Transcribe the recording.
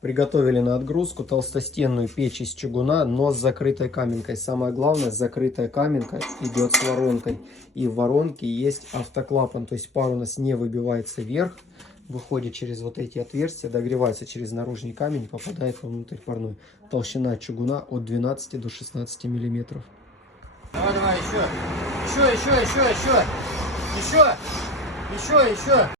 Приготовили на отгрузку толстостенную печь из чугуна, но с закрытой каменкой. Самое главное, закрытая каменка идет с воронкой. И в воронке есть автоклапан, то есть пар у нас не выбивается вверх, выходит через вот эти отверстия, догревается через наружный камень, попадает внутрь парной. Толщина чугуна от 12 до 16 миллиметров. Давай, еще. Еще.